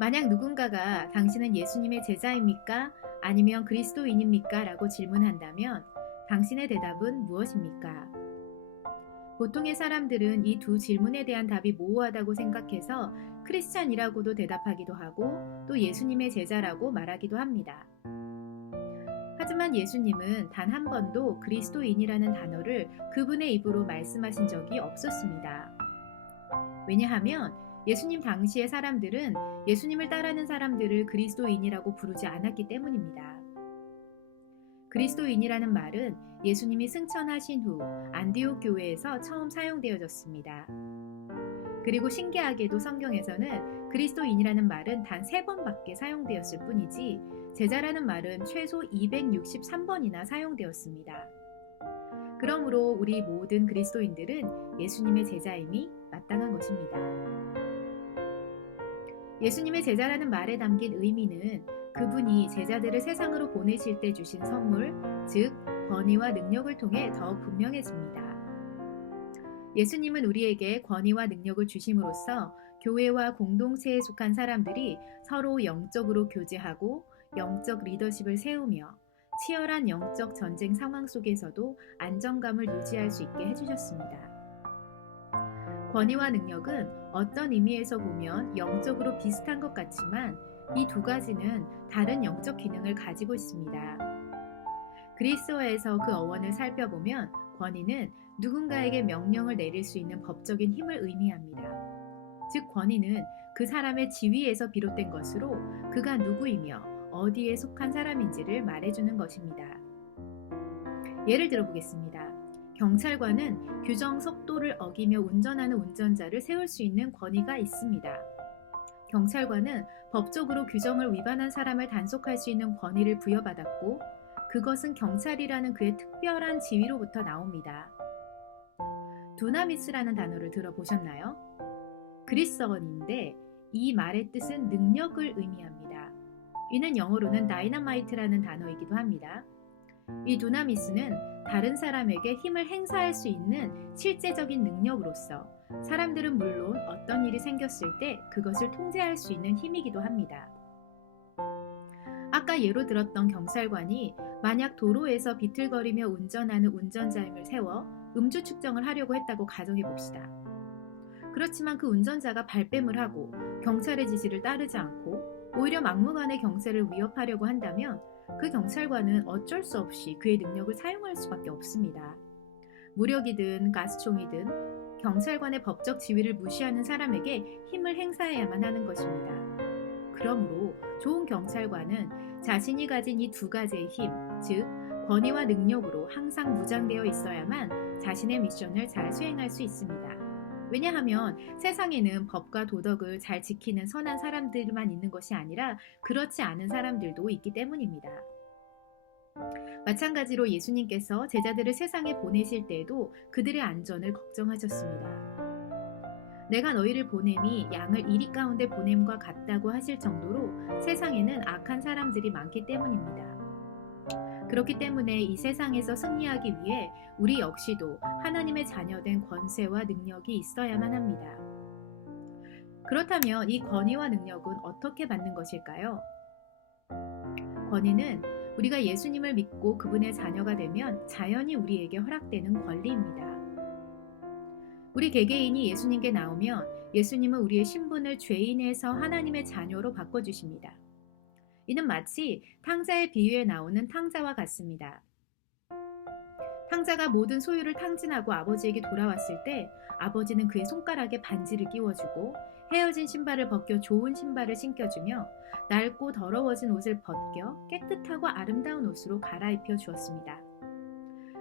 만약 누군가가 당신은 예수님의 제자입니까? 아니면 그리스도인입니까? 라고 질문한다면 당신의 대답은 무엇입니까? 보통의 사람들은 이 두 질문에 대한 답이 모호하다고 생각해서 크리스찬이라고도 대답하기도 하고 또 예수님의 제자라고 말하기도 합니다. 하지만 예수님은 단 한 번도 그리스도인이라는 단어를 그분의 입으로 말씀하신 적이 없었습니다. 왜냐하면 예수님 당시의 사람들은 예수님을 따르는 사람들을 그리스도인이라고 부르지 않았기 때문입니다. 그리스도인이라는 말은 예수님이 승천하신 후 안디옥 교회에서 처음 사용되어졌습니다. 그리고 신기하게도 성경에서는 그리스도인이라는 말은 단 3번밖에 사용되었을 뿐이지 제자라는 말은 최소 263번이나 사용되었습니다. 그러므로 우리 모든 그리스도인들은 예수님의 제자임이 마땅한 것입니다. 예수님의 제자라는 말에 담긴 의미는 그분이 제자들을 세상으로 보내실 때 주신 선물, 즉 권위와 능력을 통해 더 분명해집니다. 예수님은 우리에게 권위와 능력을 주심으로써 교회와 공동체에 속한 사람들이 서로 영적으로 교제하고 영적 리더십을 세우며 치열한 영적 전쟁 상황 속에서도 안정감을 유지할 수 있게 해주셨습니다. 권위와 능력은 어떤 의미에서 보면 영적으로 비슷한 것 같지만 이 두 가지는 다른 영적 기능을 가지고 있습니다. 그리스어에서 그 어원을 살펴보면 권위는 누군가에게 명령을 내릴 수 있는 법적인 힘을 의미합니다. 즉 권위는 그 사람의 지위에서 비롯된 것으로 그가 누구이며 어디에 속한 사람인지를 말해주는 것입니다. 예를 들어보겠습니다. 경찰관은 규정 속도를 어기며 운전하는 운전자를 세울 수 있는 권위가 있습니다. 경찰관은 법적으로 규정을 위반한 사람을 단속할 수 있는 권위를 부여받았고 그것은 경찰이라는 그의 특별한 지위로부터 나옵니다. 두나미스라는 단어를 들어보셨나요? 그리스어인데 이 말의 뜻은 능력을 의미합니다. 이는 영어로는 다이너마이트라는 단어이기도 합니다. 이 두나미스는 다른 사람에게 힘을 행사할 수 있는 실제적인 능력으로서 사람들은 물론 어떤 일이 생겼을 때 그것을 통제할 수 있는 힘이기도 합니다. 아까 예로 들었던 경찰관이 만약 도로에서 비틀거리며 운전하는 운전자임을 세워 음주 측정을 하려고 했다고 가정해 봅시다. 그렇지만 그 운전자가 발뺌을 하고 경찰의 지시를 따르지 않고 오히려 막무가내 경찰을 위협하려고 한다면 그 경찰관은 어쩔 수 없이 그의 능력을 사용할 수밖에 없습니다. 무력이든 가스총이든 경찰관의 법적 지위를 무시하는 사람에게 힘을 행사해야만 하는 것입니다. 그러므로 좋은 경찰관은 자신이 가진 이 두 가지의 힘, 즉 권위와 능력으로 항상 무장되어 있어야만 자신의 미션을 잘 수행할 수 있습니다. 왜냐하면 세상에는 법과 도덕을 잘 지키는 선한 사람들만 있는 것이 아니라 그렇지 않은 사람들도 있기 때문입니다. 마찬가지로 예수님께서 제자들을 세상에 보내실 때에도 그들의 안전을 걱정하셨습니다. 내가 너희를 보냄이 양을 이리 가운데 보냄과 같다고 하실 정도로 세상에는 악한 사람들이 많기 때문입니다. 그렇기 때문에 이 세상에서 승리하기 위해 우리 역시도 하나님의 자녀된 권세와 능력이 있어야만 합니다. 그렇다면 이 권위와 능력은 어떻게 받는 것일까요? 권위는 우리가 예수님을 믿고 그분의 자녀가 되면 자연히 우리에게 허락되는 권리입니다. 우리 개개인이 예수님께 나오면 예수님은 우리의 신분을 죄인에서 하나님의 자녀로 바꿔주십니다. 이는 마치 탕자의 비유에 나오는 탕자와 같습니다. 탕자가 모든 소유를 탕진하고 아버지에게 돌아왔을 때 아버지는 그의 손가락에 반지를 끼워주고 헤어진 신발을 벗겨 좋은 신발을 신겨주며 낡고 더러워진 옷을 벗겨 깨끗하고 아름다운 옷으로 갈아입혀 주었습니다.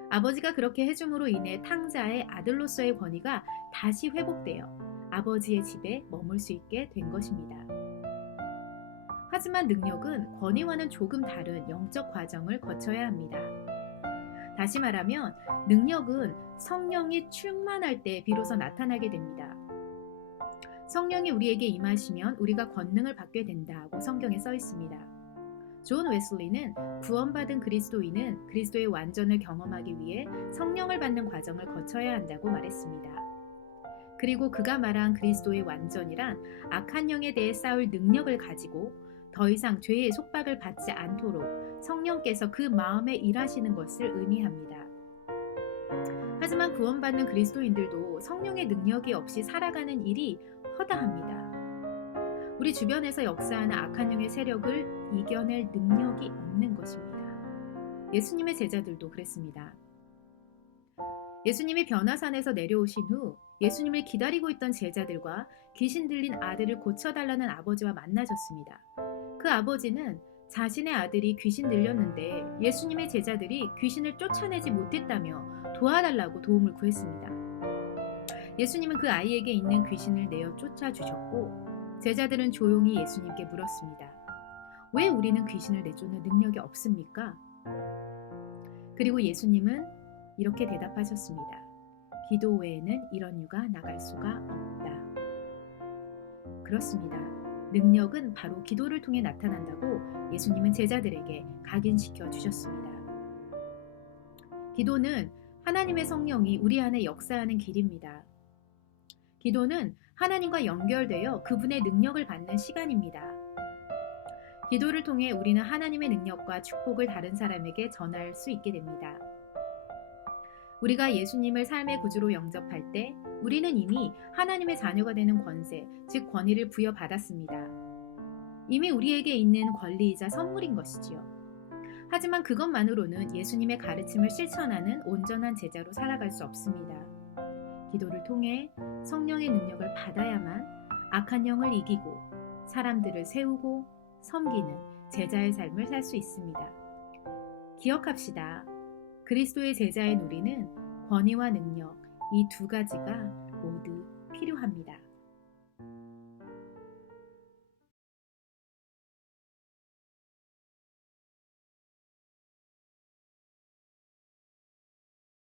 아버지가 그렇게 해줌으로 인해 탕자의 아들로서의 권위가 다시 회복되어 아버지의 집에 머물 수 있게 된 것입니다. 하지만 능력은 권위와는 조금 다른 영적 과정을 거쳐야 합니다. 다시 말하면 능력은 성령이 충만할 때 비로소 나타나게 됩니다. 성령이 우리에게 임하시면 우리가 권능을 받게 된다고 성경에 써 있습니다. 존 웨슬리는 구원받은 그리스도인은 그리스도의 완전을 경험하기 위해 성령을 받는 과정을 거쳐야 한다고 말했습니다. 그리고 그가 말한 그리스도의 완전이란 악한 영에 대해 싸울 능력을 가지고 더 이상 죄의 속박을 받지 않도록 성령께서 그 마음에 일하시는 것을 의미합니다. 하지만 구원받는 그리스도인들도 성령의 능력이 없이 살아가는 일이 허다합니다. 우리 주변에서 역사하는 악한 영의 세력을 이겨낼 능력이 없는 것입니다. 예수님의 제자들도 그랬습니다. 예수님이 변화산에서 내려오신 후 예수님을 기다리고 있던 제자들과 귀신 들린 아들을 고쳐달라는 아버지와 만나셨습니다. 그 아버지는 자신의 아들이 귀신 들렸는데 예수님의 제자들이 귀신을 쫓아내지 못했다며 도와달라고 도움을 구했습니다. 예수님은 그 아이에게 있는 귀신을 내어 쫓아주셨고 제자들은 조용히 예수님께 물었습니다. 왜 우리는 귀신을 내쫓는 능력이 없습니까? 그리고 예수님은 이렇게 대답하셨습니다. 기도 외에는 이런 유가 나갈 수가 없다. 그렇습니다. 능력은 바로 기도를 통해 나타난다고 예수님은 제자들에게 각인시켜 주셨습니다. 기도는 하나님의 성령이 우리 안에 역사하는 길입니다. 기도는 하나님과 연결되어 그분의 능력을 받는 시간입니다. 기도를 통해 우리는 하나님의 능력과 축복을 다른 사람에게 전할 수 있게 됩니다. 우리가 예수님을 삶의 구주로 영접할 때 우리는 이미 하나님의 자녀가 되는 권세, 즉 권위를 부여받았습니다. 이미 우리에게 있는 권리이자 선물인 것이지요. 하지만 그것만으로는 예수님의 가르침을 실천하는 온전한 제자로 살아갈 수 없습니다. 기도를 통해 성령의 능력을 받아야만 악한 영을 이기고 사람들을 세우고 섬기는 제자의 삶을 살 수 있습니다. 기억합시다. 그리스도의 제자인 우리는 권위와 능력, 이 두 가지가 모두 필요합니다.